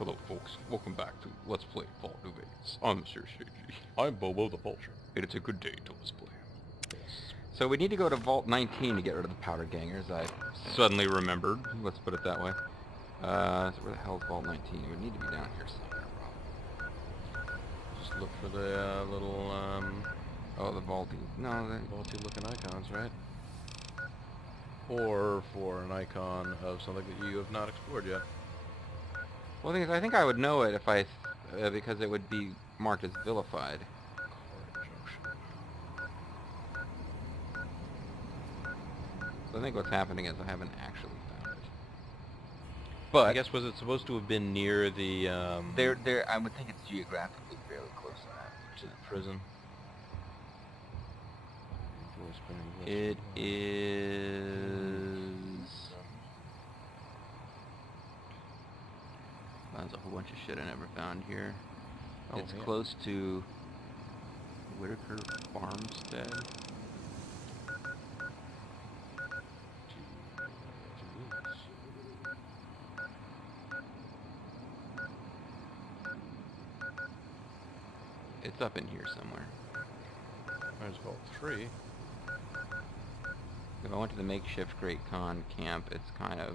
Hello folks, welcome back to Let's Play Vault New Vegas. I'm Sir Shady. I'm Bobo the Vulture. And it's a good day to Let's Play. Yes. So we need to go to Vault 19 to get rid of the Powder Gangers, I suddenly remembered. Let's put it that way. So where the hell is Vault 19? It would need to be down here somewhere, probably. Just look for the little, oh, the vaulty. No, the vaulty looking icons, right? Or for an icon of something that you have not explored yet. well, the thing is, I think I would know it if I, because it would be marked as vilified. So I think what's happening is I haven't actually found it. But I guess, was it supposed to have been near the, I would think it's geographically fairly close to that. to the prison? It is... There's a whole bunch of shit I never found here. Oh, It's yeah. close to Whitaker Farmstead. It's up in here somewhere. There's Vault 3. If I went to the makeshift Great Khan camp, it's kind of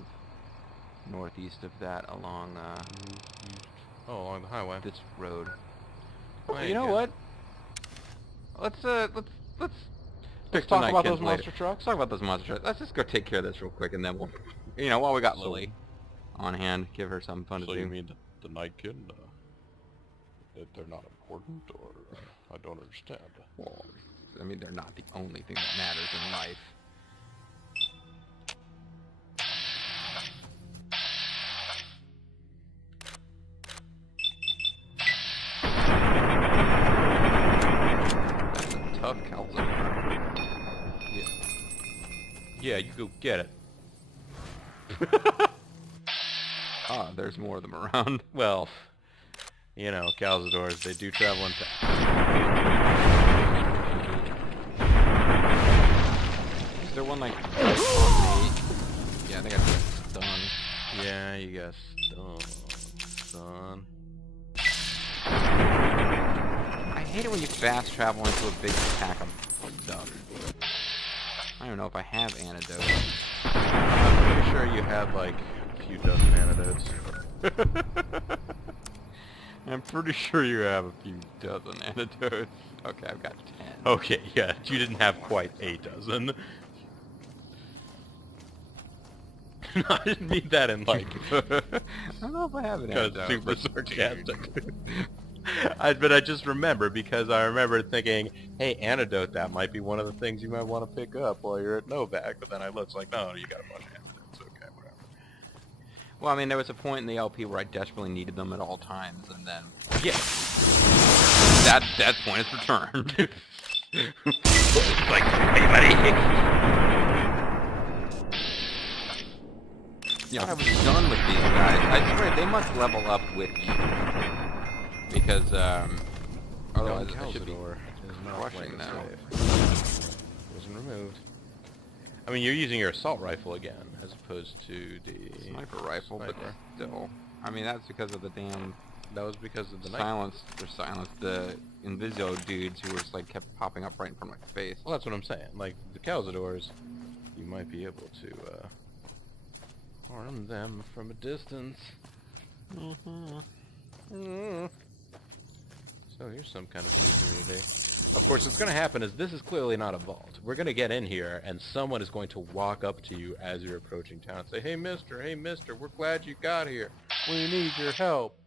northeast of that along Oh, along the highway. this road. Well, You know what? Let's Let's talk talk about those later. monster trucks. Let's talk about those monster trucks. Let's just go take care of this real quick, and then we'll, you know, while we got So- Lily on hand, give her something fun to So do. you mean the Nightkin, that they're not important, or I don't understand. Well, I mean, they're not the only thing that matters in life. That's a tough calzone. Yeah, you go get it. Ah, there's more of them around. Well, you know, Calzadors, they do travel in Is there one like... Yeah, I think I got stung. Yeah, you got stung, son. I hate it when you fast travel into a big pack of stuff. I don't know if I have antidotes. I'm pretty sure you have like a few dozen antidotes. I'm pretty sure you have a few dozen antidotes. Okay, I've got 10. Okay, yeah, you didn't have quite a dozen. No, I didn't mean that in like I don't know if I have an antidote. super sarcastic. But I just remember, because I remember thinking, hey, antidote, that might be one of the things you might want to pick up while you're at Novak. But then I looked like, no, you got a bunch of antidotes. Okay, whatever. Well, I mean, there was a point in the LP where I desperately needed them at all times, and then... Yeah. That point is returned. It's like, hey, buddy. Yeah, I was done with these guys. I swear, they must level up with you. Because, otherwise I should be crushing them. Wasn't removed. I mean, you're using your assault rifle again, as opposed to the Sniper rifle, but sniper. still. I mean, that's because of the damn That was because of the the Invisio dudes who were just, like, kept popping up right in front of my face. Well, that's what I'm saying. Like, the Calzadors, you might be able to, harm them from a distance. So here's some kind of new community. Of course, what's going to happen is this is clearly not a vault. We're going to get in here, and someone is going to walk up to you as you're approaching town and say, hey, mister, we're glad you got here. We need your help.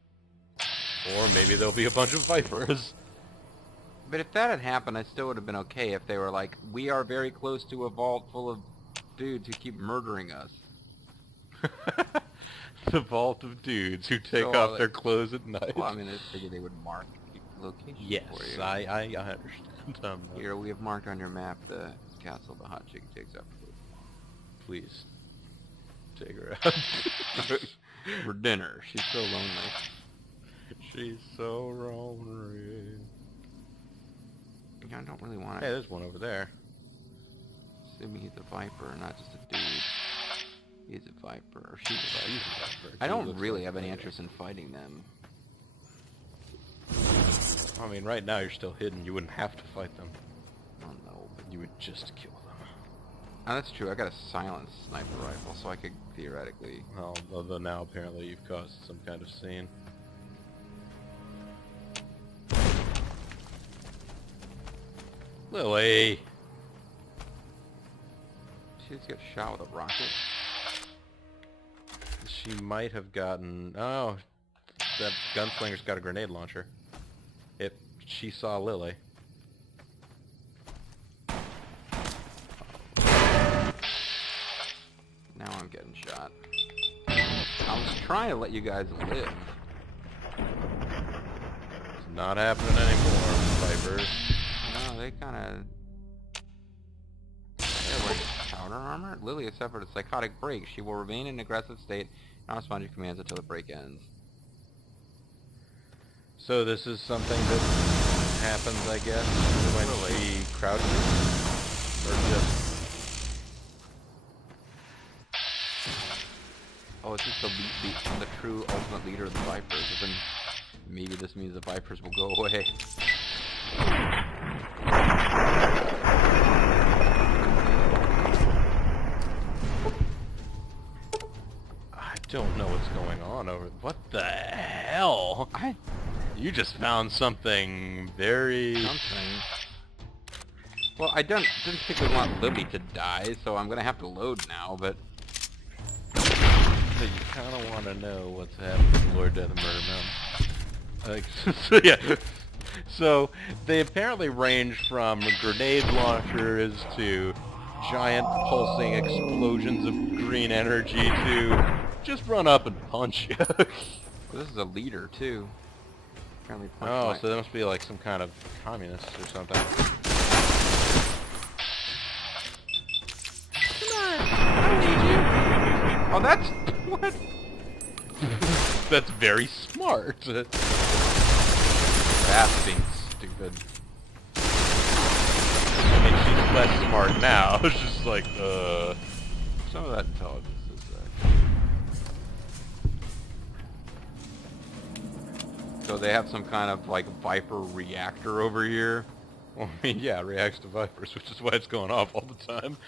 Or maybe there'll be a bunch of vipers. But if that had happened, I still would have been okay if they were like, we are very close to a vault full of dudes who keep murdering us. The vault of dudes who take So, off like- their clothes at night. Well, I mean, I figured they would mark the location Yes, for you. I understand. Here, we have marked on your map the castle the hot chick takes up Please take her out. for dinner. She's so lonely. She's so lonely. I don't really want Hey, to... there's one over there. Assuming he's a viper, not just a dude. He's a Viper, or she's a Viper. He's a Viper. I She don't looks really like have any a- interest in fighting them. I mean, right now you're still hidden. You wouldn't have to fight them. I don't know. You would just kill them. Oh, that's true. I got a silenced sniper rifle, so I could theoretically... Well, although now apparently you've caused some kind of scene. Lily! She just got shot with a rocket. She might have gotten... Oh, that gunslinger's got a grenade launcher. If she saw Lily. Now I'm getting shot. I was trying to let you guys live. It's not happening anymore, Vipers. No, they kind of... They're wearing powder armor? Lily has suffered a psychotic break. She will remain in an aggressive state and not respond to your commands until the break ends. So this is something that happens, I guess, when she crouches? Or just... Oh, it's just the true ultimate leader of the Vipers. Then maybe this means the Vipers will go away. I don't know what's going on over... What the hell? You just found something very... Something. Well, I didn't particularly want Lily to die, so I'm gonna have to load now, but... So you kind of want to know what's happening to Lord Death and Murder Mountain. So yeah. So they apparently range from grenade launchers to giant pulsing explosions of green energy to just run up and punch you. Well, this is a leader, too. Apparently Oh, so that must be like some kind of communist or something. Come on! I need you! Oh, that's... What? That's very smart. That's being stupid. I mean, she's less smart now. It's just like, Some of that intelligence is, So they have some kind of, like, Viper reactor over here. Well, I mean, yeah, it reacts to Vipers, which is why it's going off all the time.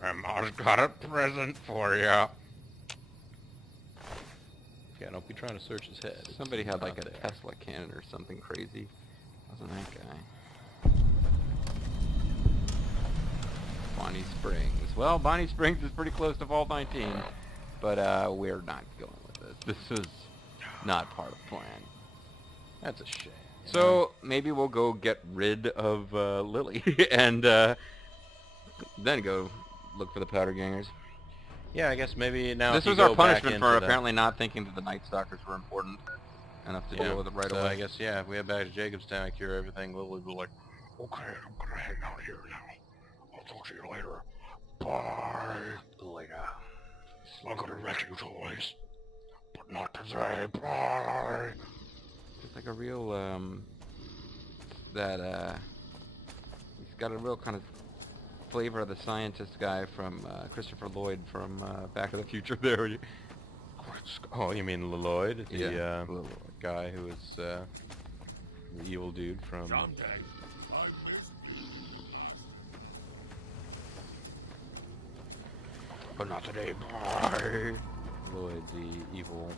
Grandma's got a present for you. Yeah, don't be trying to search his head. Somebody It's had, like, not a there. Tesla cannon or something crazy. Wasn't that guy? Bonnie Springs. Well, Bonnie Springs is pretty close to Vault 19, but we're not going with this. This was not part of the plan. That's a shame. you know? So maybe we'll go get rid of Lily and then go look for the Powder Gangers. Yeah, I guess maybe now. This if you was our go back punishment into for the- apparently not thinking that the Night Stalkers were important enough to Yeah, deal with it right so away. I guess yeah, if we head back to Jacobstown, cure everything, Lily will be like, okay, I'm gonna hang out here now. I'll talk to you later. Bye. Later. I'm gonna wreck you toys, but not today. Bye. It's like a real he's got a real kind of flavor of the scientist guy from Christopher Lloyd from Back to the Future there. Oh, you mean Lloyd, the Yeah, Lloyd. guy who is the evil dude from. But not today. Bye. Lloyd, the evil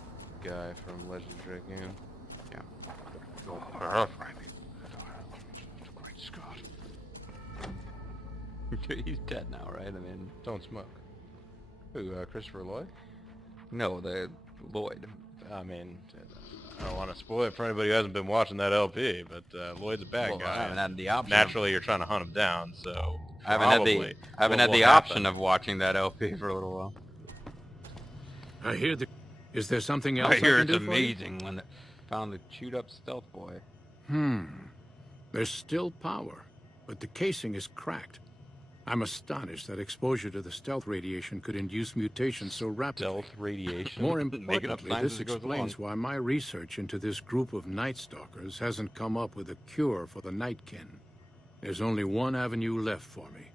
guy from Legend of Dragoon. Yeah. Oh, great Scott. He's dead now, right? I mean, Don't smoke. Who, Christopher Lloyd? no, the Lloyd. I mean, I don't want to spoil it for anybody who hasn't been watching that LP, but Lloyd's a bad Well, guy. I haven't had the option. Naturally, you're trying to hunt him down, so I haven't had probably the what will option happen- of watching that LP for a little while. I hear the... Is there something else I hear can it's do for you? amazing when they found the chewed up stealth boy. There's still power, but the casing is cracked. I'm astonished that exposure to the stealth radiation could induce mutations so rapidly. Stealth radiation. More Making up importantly, science this as it goes explains along. why my research into this group of Night Stalkers hasn't come up with a cure for the Nightkin. There's only one avenue left for me.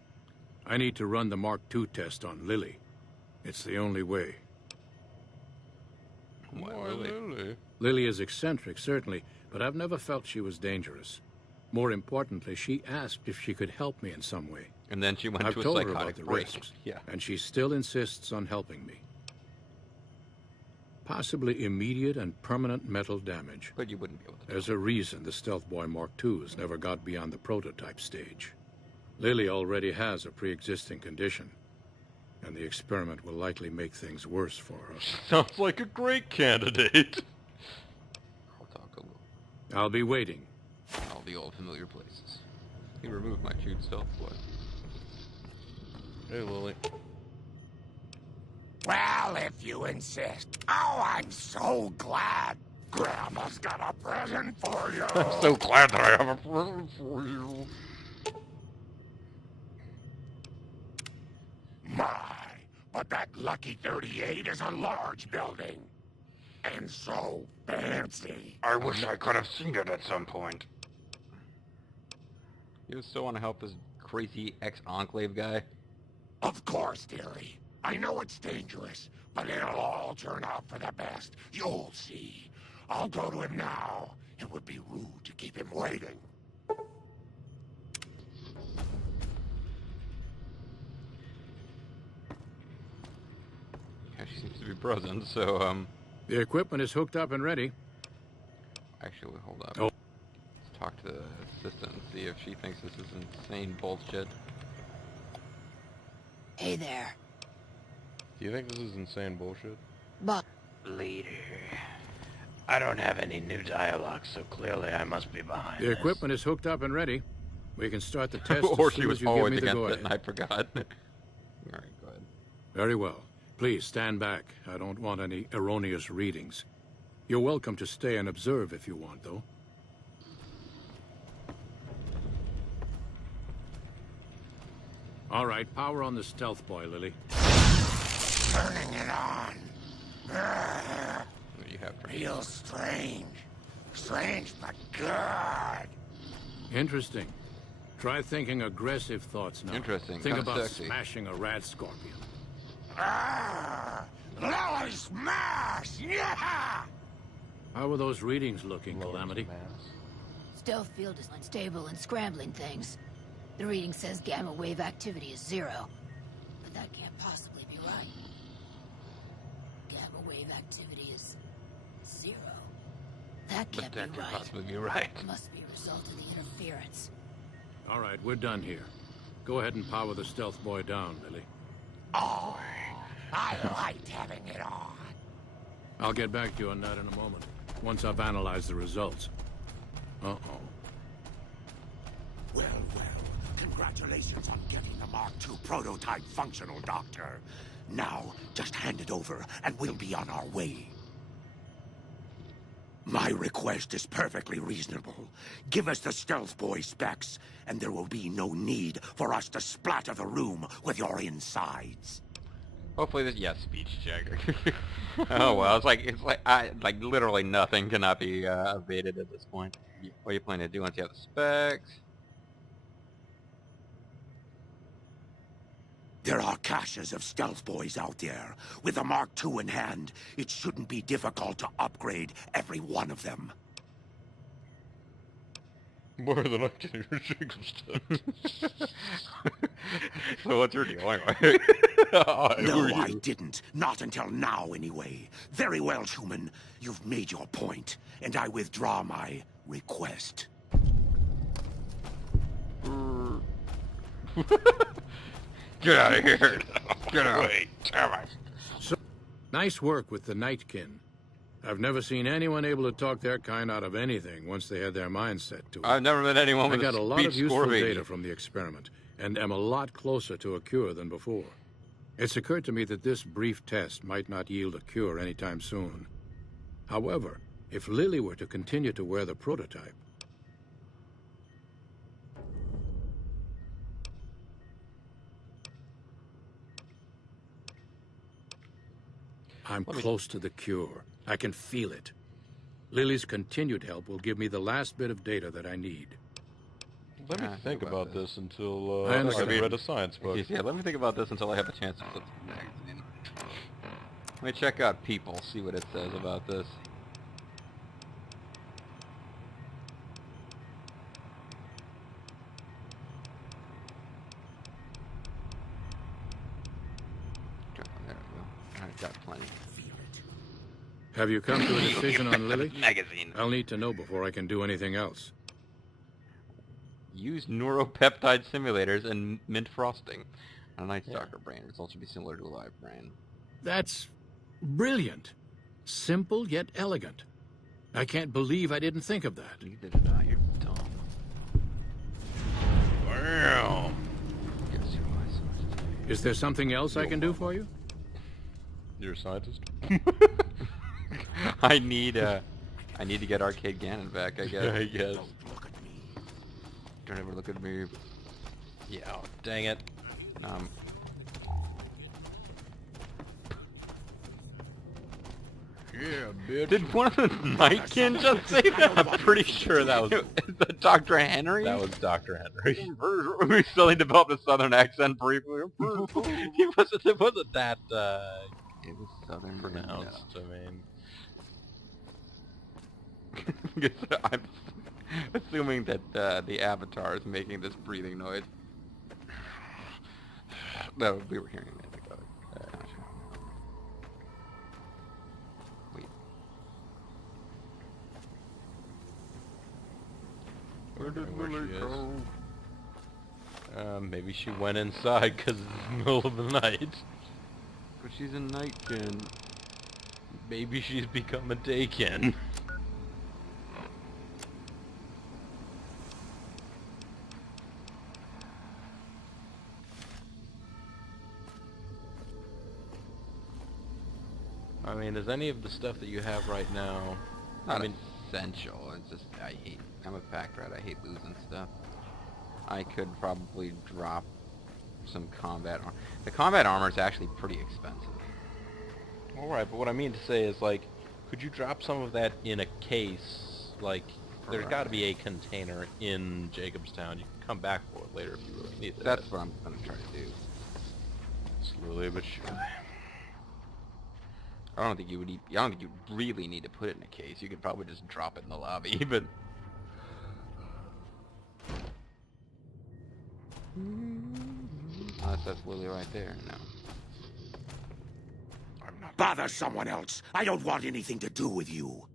I need to run the Mark II test on Lily. It's the only way. Why, Why, Lily? Lily is eccentric, certainly, but I've never felt she was dangerous. More importantly, she asked if she could help me in some way. And then she went I've to a told her about psychotic the break. risks, Yeah. and she still insists on helping me. Possibly immediate and permanent mental damage. But you wouldn't be able to. There's a reason the Stealth Boy Mark IIs never got beyond the prototype stage. Lily already has a pre-existing condition, and the experiment will likely make things worse for her. Sounds like a great candidate. I'll talk a little. I'll be waiting. All the old familiar places. He removed my chewed stealth boy. Hey, Lily. Well, if you insist. Oh, I'm so glad. Grandma's got a present for you. I'm so glad that I have a present for you. My, but that Lucky 38 is a large building. And so fancy. I wish I could have seen it at some point. You still want to help this crazy ex-Enclave guy? Of course, dearie. I know it's dangerous, but it'll all turn out for the best. You'll see. I'll go to him now. It would be rude to keep him waiting. Yeah, she seems to be present, so, The equipment is hooked up and ready. actually, hold up. Oh. Let's talk to the assistant and see if she thinks this is insane bullshit. Hey there, Do you think this is insane bullshit? Buck. Leader. I don't have any new dialogue, so clearly I must be behind The this. equipment is hooked up and ready. We can start the test Or as she soon was as you give me always the against it go-ahead. and I forgot. Alright, go ahead. Very well. Please stand back. I don't want any erroneous readings. You're welcome to stay and observe if you want, though. All right, power on the Stealth Boy, Lily. Turning it on. What do you have for me? Real strange. Strange, but good. Interesting. Try thinking aggressive thoughts now. Interesting. Think Kinda about sexy. smashing a rat scorpion. Lily smash! Yeah! How are those readings looking, Calamity? Stealth field is unstable and scrambling things. The reading says gamma wave activity is 0. But that can't possibly be right. Gamma wave activity is 0. That But can't that be could right. possibly be right. It must be a result of the interference. All right, we're done here. Go ahead and power the Stealth Boy down, Lily. Oh, I liked having it on. I'll get back to you on that in a moment, once I've analyzed the results. Uh-oh. Well, congratulations on getting the Mark II prototype functional, Doctor. Now, just hand it over, and we'll be on our way. My request is perfectly reasonable. Give us the Stealth Boy specs, and there will be no need for us to splatter the room with your insides. Hopefully this, yeah, speech check. Oh well, it's like literally nothing cannot be evaded at this point. What are you planning to do once you have the specs? There are caches of Stealth Boys out there. With the Mark II in hand, it shouldn't be difficult to upgrade every one of them. More than I can even So what's your deal anyway? No, I didn't. Not until now, anyway. Very well, human. You've made your point, and I withdraw my request. Get out of here! Get out! Wait, damn it! So, nice work with the Nightkin. I've never seen anyone able to talk their kind out of anything once they had their mind set to it. I've never met anyone I with got a lot of speech useful score baby. data from the experiment, and am a lot closer to a cure than before. It's occurred to me that this brief test might not yield a cure anytime soon. However, if Lily were to continue to wear the prototype, I'm close to the cure. I can feel it. Lily's continued help will give me the last bit of data that I need. Let me think about this until I I understand. read a science book. Yeah, let me think about this until I have a chance to flip the magazine. Let me check out People, see what it says about this. There we go. I've got plenty. Have you come to a decision on Lily? Magazine. I'll need to know before I can do anything else. Use neuropeptide simulators and mint frosting on a Night Stalker brain. Results should be similar to a live brain. That's brilliant. Simple yet elegant. I can't believe I didn't think of that. You did not. You're dumb. Damn. Guess who I saw today? Is there something else I can do for you? You're a scientist? I need to get Arcade Ganon back, I guess. I guess. Don't ever look at me. Yeah, oh, dang it. Yeah, bitch. Did one of the Nightkin just say that? I'm pretty sure that was Is that Dr. Henry? that was Dr. Henry. We suddenly developed a southern accent briefly. It wasn't that It was southern pronounced. I mean, I'm assuming that the Avatar is making this breathing noise. No, we were hearing it. Wait. Where did Lily go? maybe she went inside because it's the middle of the night. But she's a Nightkin. Maybe she's become a Daykin. I mean, is any of the stuff that you have right now... Not I mean, essential. It's just I'm a pack rat. I hate losing stuff. I could probably drop some combat armor. The combat armor is actually pretty expensive. alright, but what I mean to say is, like, could you drop some of that in a case? Like, there's got to be a container in Jacobstown. You can come back for it later if you really need it. That's what I'm gonna try to do. Slowly but surely. I don't think you really need to put it in a case. You could probably just drop it in the lobby, but unless that's Lily right there. No. Bother someone else. I don't want anything to do with you.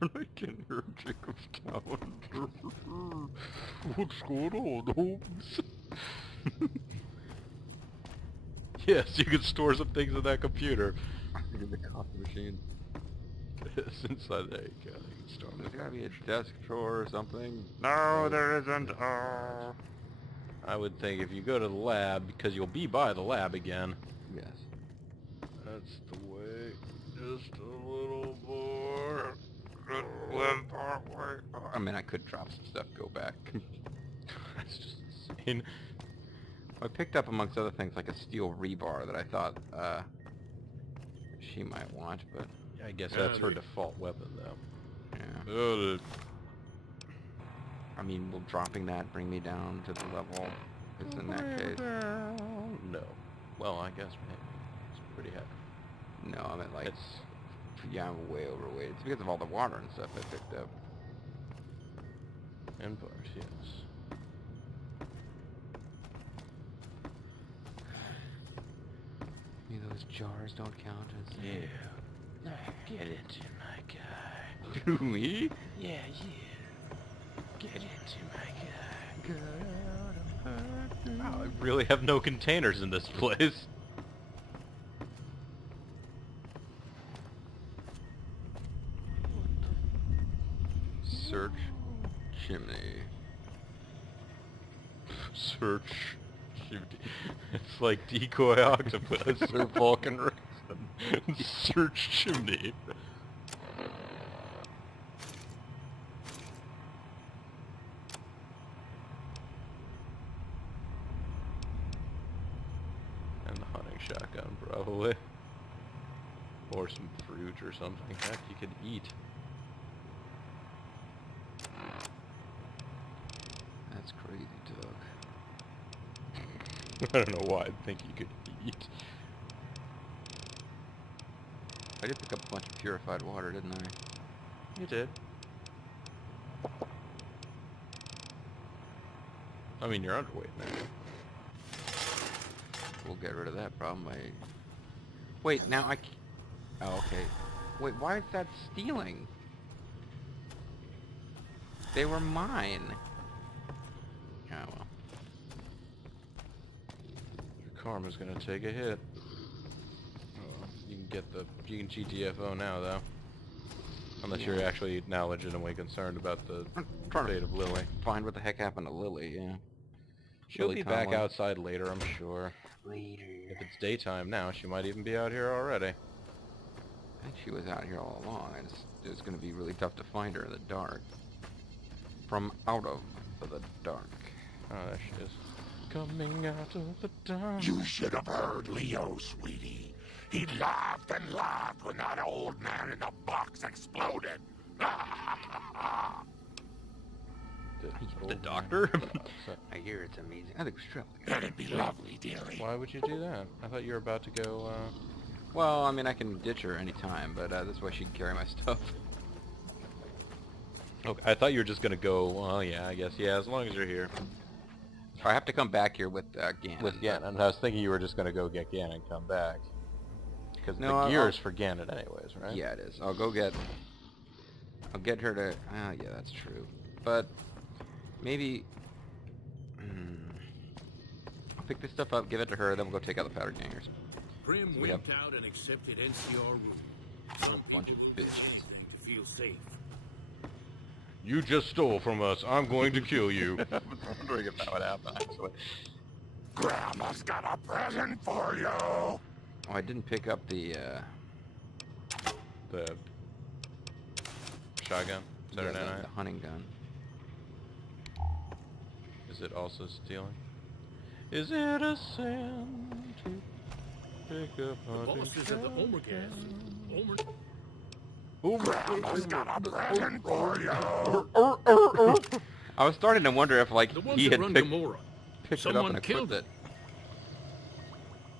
I can hear Jacobstown. What's going on, Holmes? Yes, you can store some things in that computer. In the coffee machine. It's inside there. You can store There's them. gotta be a desk drawer or something. No, there isn't. Oh. I would think if you go to the lab, because you'll be by the lab again. Yes. That's the way. Just a little more. I mean, I could drop some stuff, go back. That's just insane. I picked up, amongst other things, like a steel rebar that I thought she might want, but I guess that's her default weapon, though. yeah. I mean, will dropping that bring me down to the level it's in that case? No. Well, I guess maybe. It's pretty heavy. No, I mean, like, It's... yeah, I'm way overweight. It's because of all the water and stuff I picked up. And bars, yes. Those jars don't count as... Yeah. Get into my guy. Who, me? Yeah, you. Get into my guy. Wow, I really have no containers in this place. Search chimney. Search. It's like decoy octopus or Vulcan resin. Search chimney. And the hunting shotgun, probably. Or some fruit or something. Heck, you could eat. crazy dog. I don't know why I think you could eat. I did pick up a bunch of purified water, didn't I? You did. I mean, you're underweight now. We'll get rid of that problem by... Wait, now I... Oh, okay. Wait, why is that stealing? They were mine. Oh, well. Your karma's gonna take a hit. You can GTFO now, though. Unless you're actually now legitimately concerned about the fate of Lily. Find what the heck happened to Lily, yeah. She'll Lily be back Tomlin. outside later, I'm sure. Later. If it's daytime now, she might even be out here already. I think she was out here all along. It was going to be really tough to find her in the dark. From out of the dark. Oh, there she is. Coming out of the dark. You should have heard Leo, sweetie. He laughed and laughed when that old man in the box exploded. The doctor? I hear it's amazing. I think it was trouble. That'd be lovely, dearie. Why would you do that? I thought you were about to go, Well, I mean, I can ditch her anytime, but that's why she can carry my stuff. Okay, I thought you were just gonna go, well, yeah, I guess, yeah, as long as you're here. I have to come back here with Gannon. With Gannon. I was thinking you were just gonna go get Gannon and come back. Because No, the gear is for Gannon anyways, right? Yeah, it is. I'll get her to... Ah, yeah, that's true. But maybe... I'll pick this stuff up, give it to her, then we'll go take out the powder gangers. Prim So we have winked out and accepted NCR rule. a bunch of bitches. To feel safe. You just stole from us. I'm going to kill you. I was wondering if that would happen, actually. Grandma's got a present for you. Oh, I didn't pick up the The shotgun? Saturday night? the hunting gun. Is it also stealing? Is it a sin to pick up The hunting boss is at the Homer gas. Homer. Grandma's got a present for you. I was starting to wonder if, like, The ones he that had run picked Gamora. it up Someone and killed equipped it.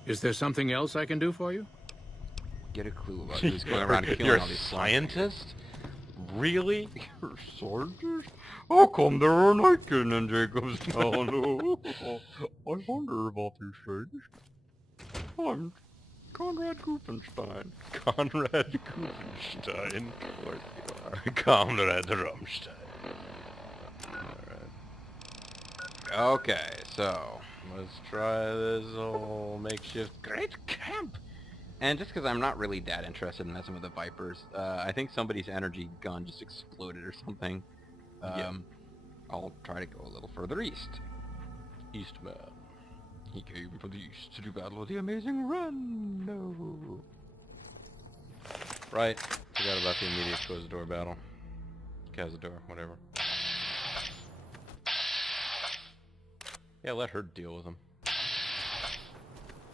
Is there something else I can do for you? Get a clue about who's going around killing You're all a these scientist? Really? You're a scientist? How come there are Nightkin in Jacob's town? I wonder about these things. I'm Conrad Guffenstein. Conrad Guffenstein. Of course you are. Conrad Rammstein. Alright. Okay, so Let's try this whole makeshift great camp. and just because I'm not really that interested in messing with the Vipers, I think somebody's energy gun just exploded or something. Yeah. I'll try to go a little further east. Eastman. He came from the east to do battle with the amazing run. No. Right. Forgot about the immediate close-the-door battle. Cazador, whatever. Yeah, let her deal with him.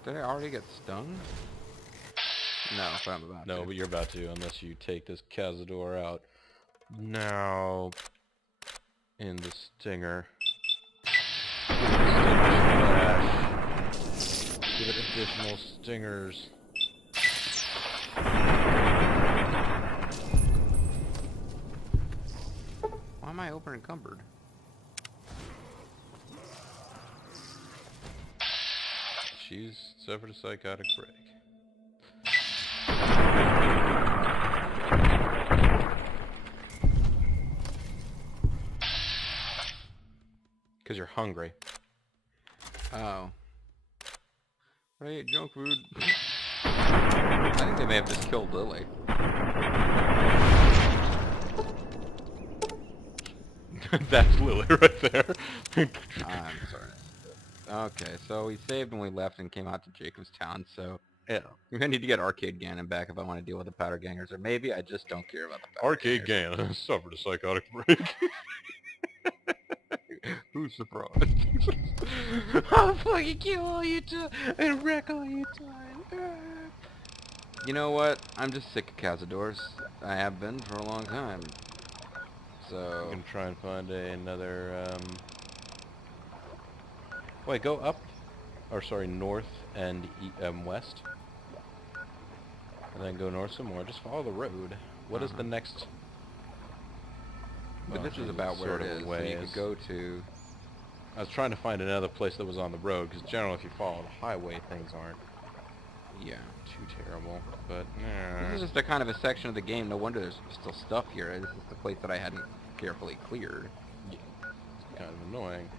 Did I already get stung? No, but I'm about to. No, but you're about to, unless you take this Cazador out. Now, in the stinger. Give it additional stingers. Why am I over encumbered? She's suffered a psychotic break. Because you're hungry. Oh. But I ate junk food. I think they may have just killed Lily. That's Lily right there. I'm sorry. Okay, so we saved when we left and came out to Jacobstown, so Yeah. we're gonna need to get Arcade Gannon back if I want to deal with the Powder Gangers, or maybe I just don't care about the Powder Arcade Gangers. Gannon suffered a psychotic break. Who's surprised? I'll fucking kill all you time and wreck all your time. You know what? I'm just sick of Cazadors. I have been for a long time. I'm So... gonna try and find another Wait, go up, or sorry, north and west, and then go north some more. Just follow the road. What is the next? But this is about where it is. So you could go to. I was trying to find another place that was on the road, because generally if you follow the highway, things aren't too terrible. But this is just a kind of a section of the game. No wonder there's still stuff here. This is the place that I hadn't carefully cleared. yeah, it's kind of annoying.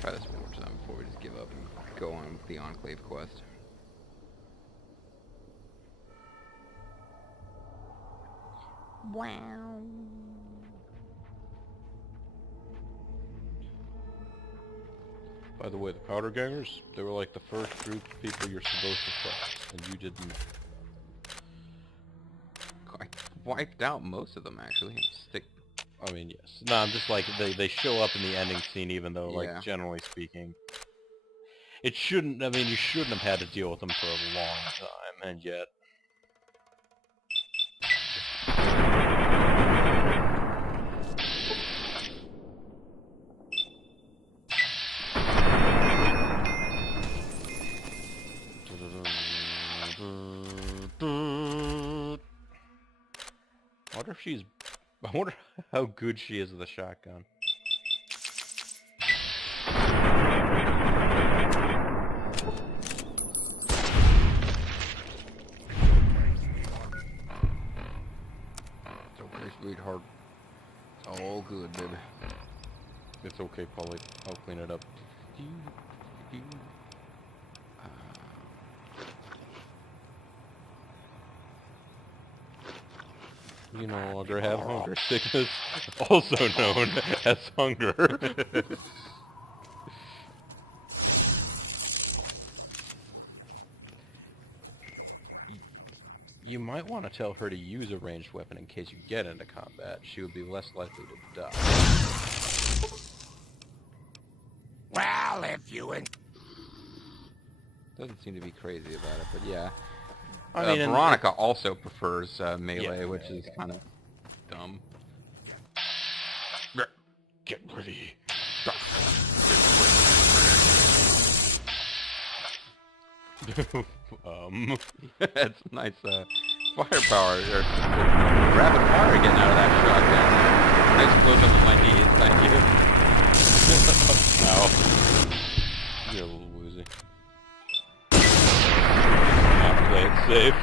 Try this one more time before we just give up and go on with the Enclave quest. Wow. By the way, the Powder Gangers, they were like the first group of people you're supposed to fight, and you didn't. I wiped out most of them, actually. I mean, yes. No, I'm just like, they show up in the ending scene, even though, like, generally speaking, it shouldn't, I mean, you shouldn't have had to deal with them for a long time, and yet... I wonder how good she is with a shotgun. It's okay, sweetheart. It's all good, baby. It's okay, Polly. I'll clean it up. You no longer have hunger sickness, also known as hunger. You might want to tell her to use a ranged weapon in case you get into combat. She would be less likely to die. Well, if you Doesn't seem to be crazy about it, but yeah. I mean, Veronica also prefers melee, which is kind of dumb. get ready. That's nice firepower, or rapid fire getting out of that shotgun. Nice close up of my knees, thank you. Ow. You're a little woozy. Not play it safe.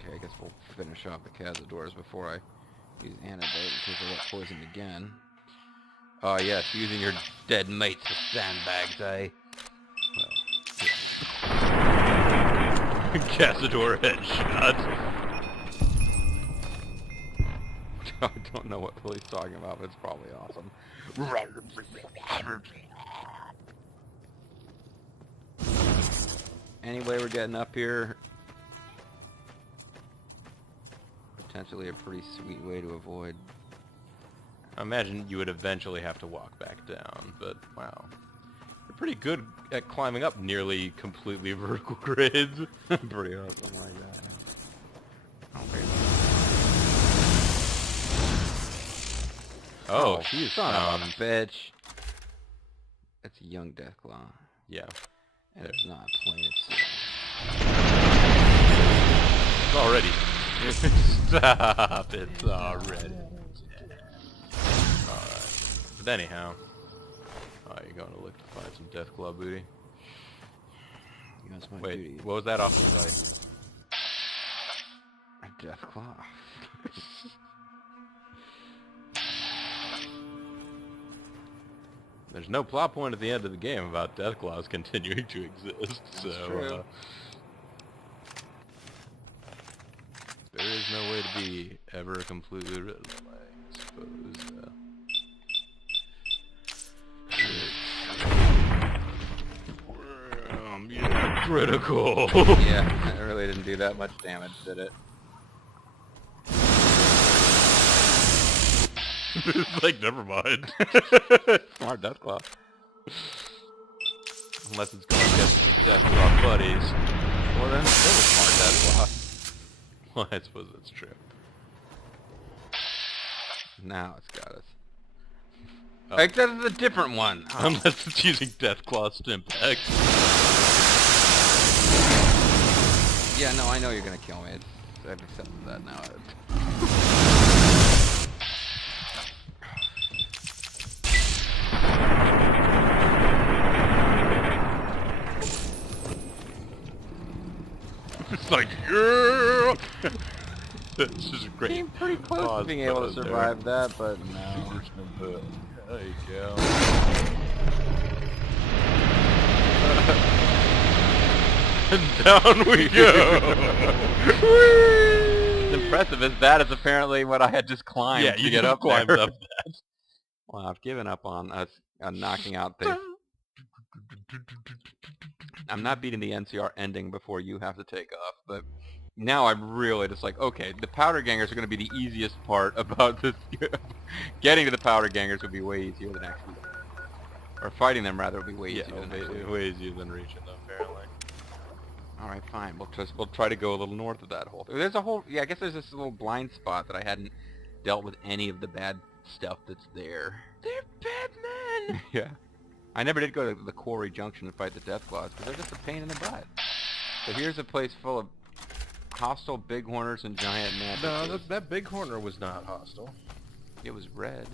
Okay, I guess we'll finish off the Cazadores before I use antidote in case I get poisoned again. Oh yes, using your dead mates as sandbags, eh? Cazador headshot. I don't know what Lily's talking about, but it's probably awesome. Anyway, we're getting up here. Potentially a pretty sweet way to avoid. I imagine you would eventually have to walk back down, but wow. You're pretty good at climbing up nearly completely vertical grades. Pretty awesome like that. Okay. Oh, she's son of a bitch. That's a young Deathclaw. Yeah. And it's not plain it's It's already. Stop! It's already. Alright. But anyhow. Alright, you're going to look to find some Deathclaw booty. That's my Wait, duty. what was that off the site? A Deathclaw. There's no plot point at the end of the game about Deathclaws continuing to exist, so there is no way to be ever completely rid of them, I suppose. Yeah, critical. Yeah, it really didn't do that much damage, did it? It's like, never mind. Smart Deathclaw. Unless it's going against Deathclaw buddies. Well then, still a smart Deathclaw. Well, I suppose that's true. Now it's got us. Oh. Like, that is a different one. Oh. Unless it's using Deathclaw Stimpack. Yeah, no, I know you're gonna kill me. I've accepted that now. It's like, yeah! This is great. Came pretty close Pause to being able to button survive that, but no. There you go. And down we go! What's impressive is that is apparently what I had just climbed Yeah, to you get up climbed there. up that. Well, I've given up on us knocking out things. I'm not beating the NCR ending before you have to take off, but now I'm really just like, okay, the powder gangers are going to be the easiest part about this. Getting to the powder gangers would be way easier than actually, or fighting them rather would be way easier than actually. Way easier than reaching them, apparently. All right, fine. We'll try to go a little north of that hole. There's a whole, yeah, I guess there's this little blind spot that I hadn't dealt with any of the bad stuff that's there. They're bad men! Yeah. I never did go to the Quarry Junction to fight the Deathclaws, because they're just a pain in the butt. So here's a place full of hostile bighorners and giant mantises. No, that bighorner was not hostile. It was red.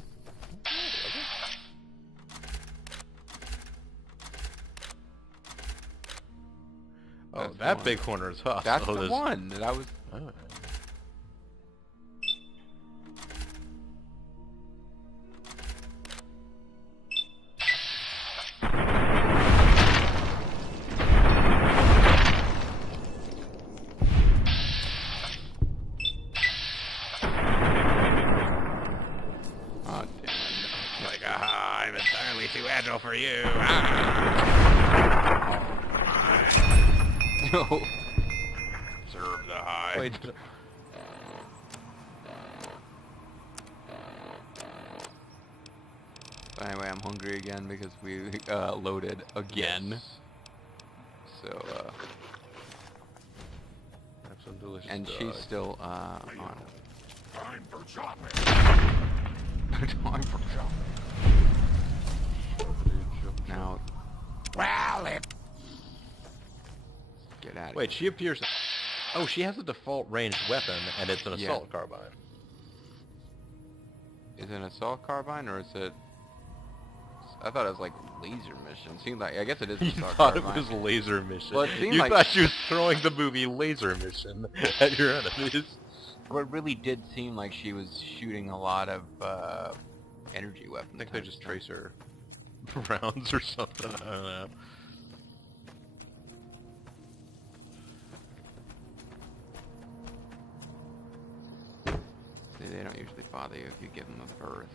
Oh, That's that the one. bighorner is hostile. That's the one that I was... Oh. Oh, damn it. Like, aha, I'm entirely too agile for you. No. Serve the high. Wait. But anyway, I'm hungry again because we loaded again. Yes. So, Have some delicious and dog. she's still on. Time for chopping. Time for shopping. Now, Well, if get out of Wait, she appears... Oh, she has a default ranged weapon, and it's an Yeah. assault carbine. here. Is it an assault carbine or is it... I thought it was like laser mission. Seemed like, I guess it is an You assault thought carbine. it was Laser Mission. Well, it seemed you like- thought she was throwing the movie Laser Mission at your enemies. Well, it really did seem like she was shooting a lot of energy weapons. I think they just trace her rounds or something. I don't know. They don't usually bother you if you give them a berth.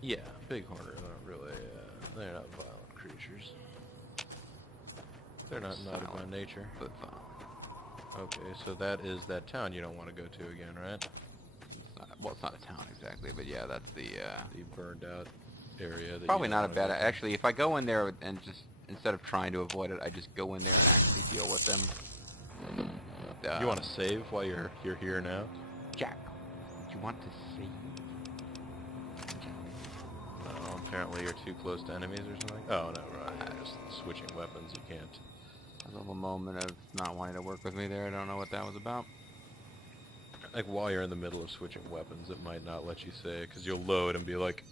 Yeah, bighorners aren't really, they're not violent creatures. They're not naughty by Silent. nature. But fun. Okay, so that is that town you don't want to go to again, right? It's not, well, it's not a town exactly, but yeah, that's the... The burned out area. That probably you not a don't bad... wanna go to. Actually, if I go in there and just, instead of trying to avoid it, I just go in there and actually deal with them. You want to save while you're here now? Jack, you want to save? No, apparently you're too close to enemies or something. Oh no, right. You're just switching weapons. You can't. A little moment of not wanting to work with me there. I don't know what that was about. Like while you're in the middle of switching weapons, it might not let you say because you'll load and be like,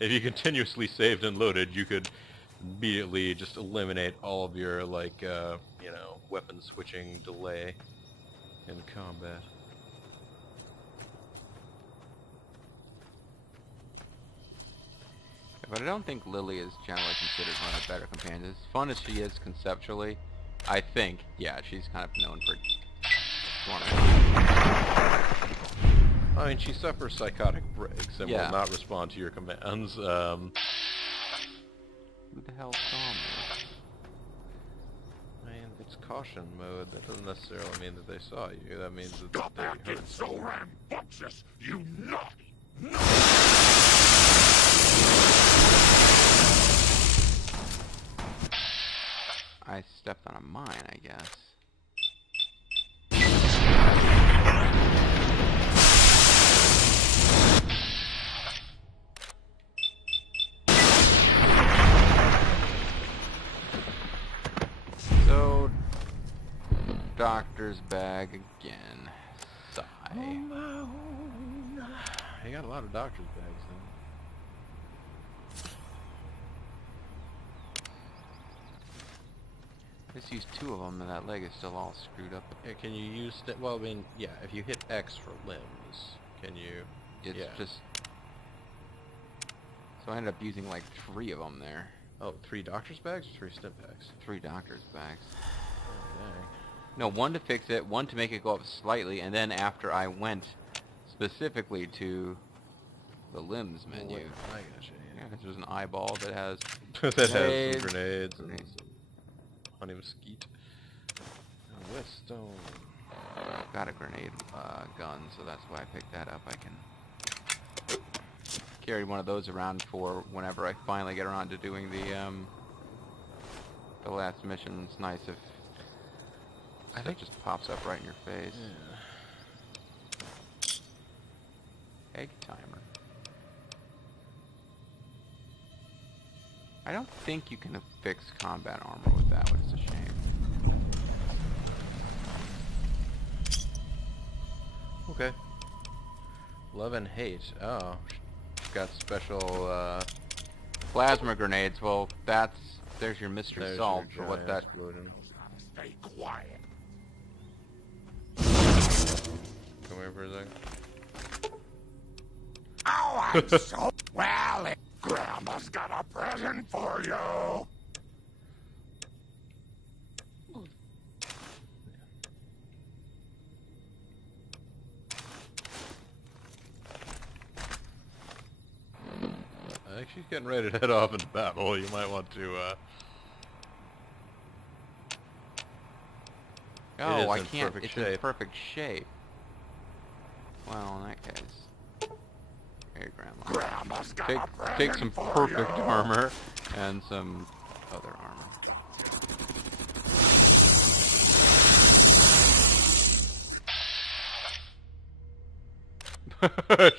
If you continuously saved and loaded, you could immediately just eliminate all of your like, you know, weapon switching delay in combat. But I don't think Lily is generally considered one of the better companions. As fun as she is conceptually, I think, yeah, she's kind of known for... I mean, she suffers psychotic breaks and Yeah. will not respond to your commands. Who the hell saw me? I mean, it's caution mode. That doesn't necessarily mean that they saw you. That means that stop they acting heard so you. rambunctious, you naughty. I stepped on a mine, I guess. doctor's bag again. Sigh. You got a lot of doctor's bags then. Just used 2 of them, and that leg is still all screwed up. Yeah, can you use... well, I mean, yeah, if you hit X for limbs, can you... It's yeah. just... So I ended up using like 3 of them there. Oh, 3 doctor's bags or 3 stim packs? 3 doctor's bags. Oh, dang. No, 1 to fix it, 1 to make it go up slightly, and then after I went specifically to the limbs menu. I gotcha, Yeah, because there's an eyeball that has... that has grenades. some grenades and Grenades. some honey mesquite. And Whetstone. I've got a grenade gun, so that's why I picked that up. I can carry one of those around for whenever I finally get around to doing the last mission. It's nice if I think it just pops up right in your face. Yeah. Egg timer. I don't think you can fix combat armor with that, which is a shame. Okay. Love and hate. Oh. Got special Plasma grenades, well, there's your mystery there's solved your for what giant that... explosion. Stay quiet. Come here for a second. Oh, I'm so... Well, Grandma's got a present for you. I think she's getting ready to head off into battle. You might want to, Oh, I in can't. perfect It's in shape. perfect shape. Well, in that case, here, Grandma. Grandma's got a present Take some for perfect you. armor and some other armor.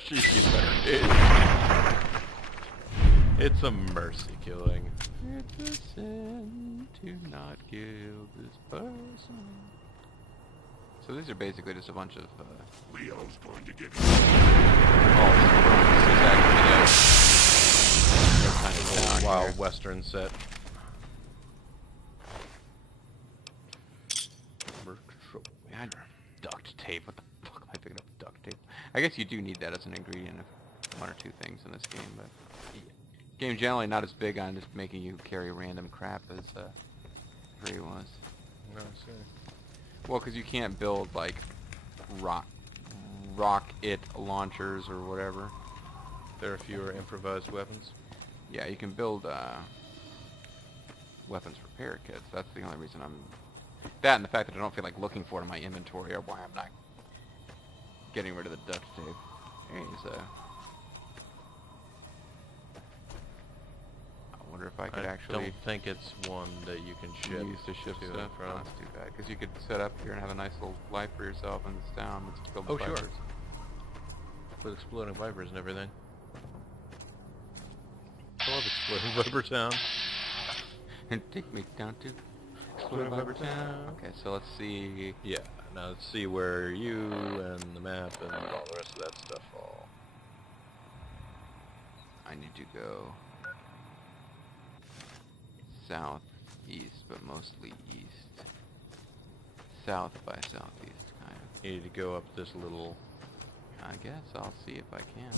She's better. It's a mercy killing. It's a sin to not kill this person. So these are basically just a bunch of. Leo's going to give you... This is actually Old down wild here. western set. Man, duct tape. What the fuck am I picking up duct tape? I guess you do need that as an ingredient of 1 or 2 things in this game, but game generally not as big on just making you carry random crap as 3 was. No, I see. Well, because you can't build like rocket launchers or whatever. There are fewer improvised weapons. Yeah, you can build weapons repair kits. That's the only reason I'm... That and the fact that I don't feel like looking for it in my inventory are why I'm not getting rid of the duct tape. There's a... I wonder if I could actually don't think it's one that you can ship. use to ship to stuff. and from. Oh, that's too bad. Because you could set up here and have a nice little life for yourself in this town that's filled with Oh, sure. vipers. With exploding vipers and everything. I love exploding viper town. And take me down to Exploding Viper Town. Okay, so let's see. Yeah, now let's see where you and the map and all the rest of that stuff fall. I need to go southeast, but mostly east. South by southeast, kind of. You need to go up this little... I guess I'll see if I can.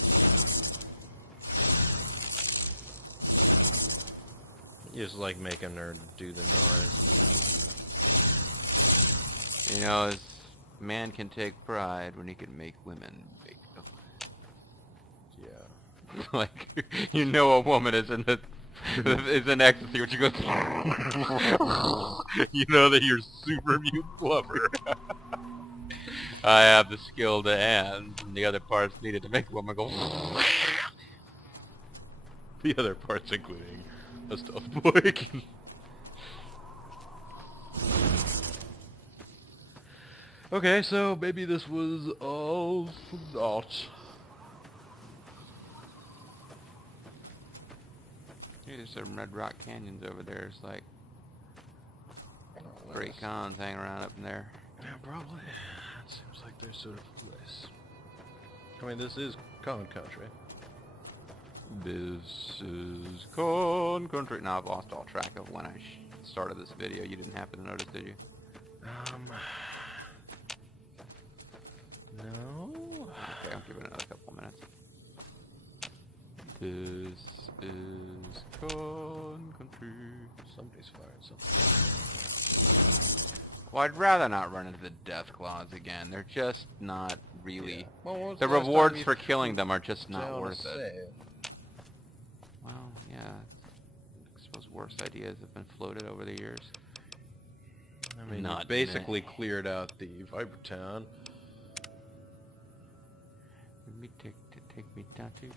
You just like making her do the noise. You know, as man can take pride when he can make women make them. Yeah. Like, you know a woman is in the is in ecstasy when she goes. You know that you're super mutant lover. I have the skill to end, and the other parts needed to make a woman go. The other parts including a stuffed boy. Okay, so maybe this was all for naught. Hey, there's some Red Rock Canyons over there. It's like great cons hanging around up in there. Yeah, probably. It seems like there's sort of a place. I mean, this is Con Country. This is Con Country. Now I've lost all track of when I started this video. You didn't happen to notice, did you? No. Okay, I'll give it another couple minutes. This is Con Country. Somebody's firing something. Well, I'd rather not run into the death claws again. They're just not really... Yeah. Well, when was The last time rewards you for killing them are just down not a worth it. save? Well, yeah. I suppose worse ideas have been floated over the years. I mean, Not you basically cleared out the Viper Town. Let me take me down to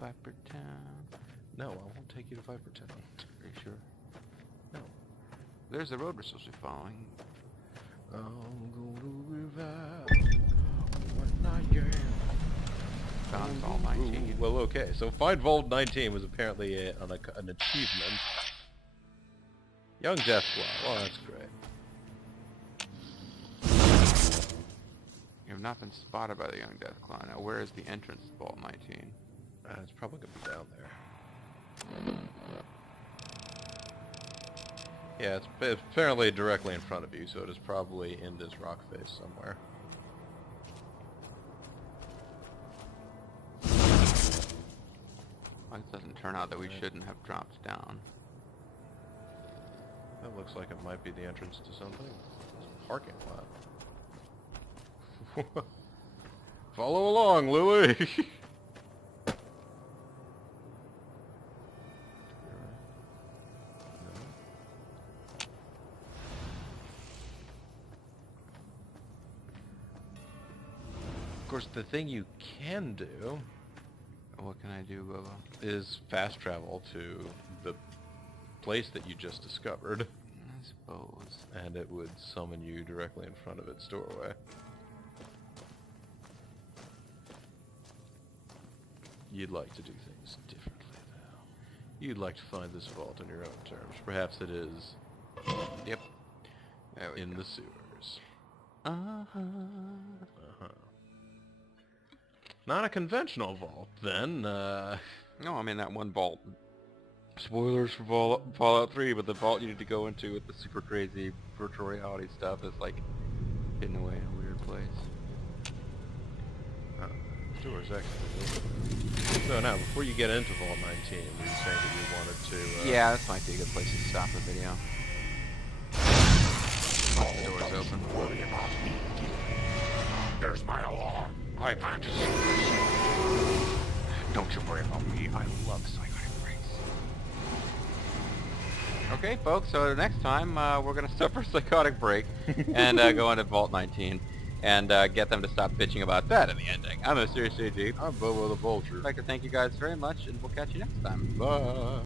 Viper Town. No, I won't take you to Viper Town. Are you sure? No. There's the road we're supposed to be following. I'm gonna revive when I am. Found Vault 19. Well, okay, so find Vault 19 was apparently an achievement. Young Deathclaw, well, that's great. You have not been spotted by the Young Deathclaw. Now, where is the entrance to Vault 19? It's probably gonna be down there. Yeah, it's apparently directly in front of you, so it is probably in this rock face somewhere. Well, it doesn't turn out that we shouldn't have dropped down. That looks like it might be the entrance to something. It's a parking lot. Follow along, Louie! Of course, the thing you can do What can I do, Bubba? is fast travel to the place that you just discovered, I suppose. and it would summon you directly in front of its doorway. You'd like to do things differently, though. You'd like to find this vault on your own terms. Perhaps it is Yep. There we in go. the sewers. Uh-huh. Uh-huh. Not a conventional vault, then. No, I mean that one vault. Spoilers for Fallout 3, but the vault you need to go into with the super crazy virtual reality stuff is like hidden away in a weird place. Door's actually open. So now, before you get into Vault 19, you were saying that you wanted to... Yeah, this might be a good place to stop the video. Once the door's open. There's my alarm. I plan to see Don't you worry about me. I love psychotic breaks. Okay, folks. So next time we're gonna suffer a psychotic break and go into Vault 19 and get them to stop bitching about that in the ending. I'm a serious AG. I'm Bobo the Vulture. I'd like to thank you guys very much, and we'll catch you next time. Bye.